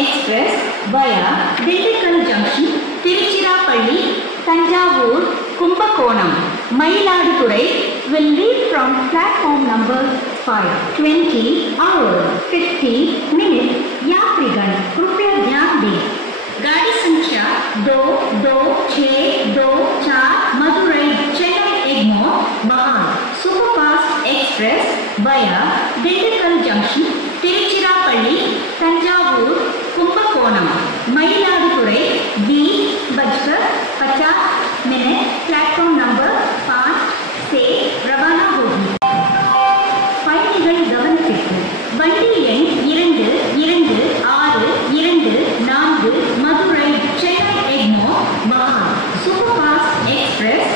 Express via Dindigul Junction, Tiruchirappalli, Tanjavur, Kumbakonam, Mayiladuthurai will leave from platform number 5. 20 hours 50 minutes. यात्रीगण कृपया ध्यान दें। गाड़ी संख्या 2224 मदुरई चेन्नई एग्मोर बहार superfast express via Dindigul Junction, Tiruchirappalli, Tanjavur, Kumbakonam, Mayiladuthurai 20:50 platform number 5 से रवाना होगी। பயணிகள் கவனத்திற்கு வண்டி எண் 226224 Madurai Chennai Egmore Bahar super fast express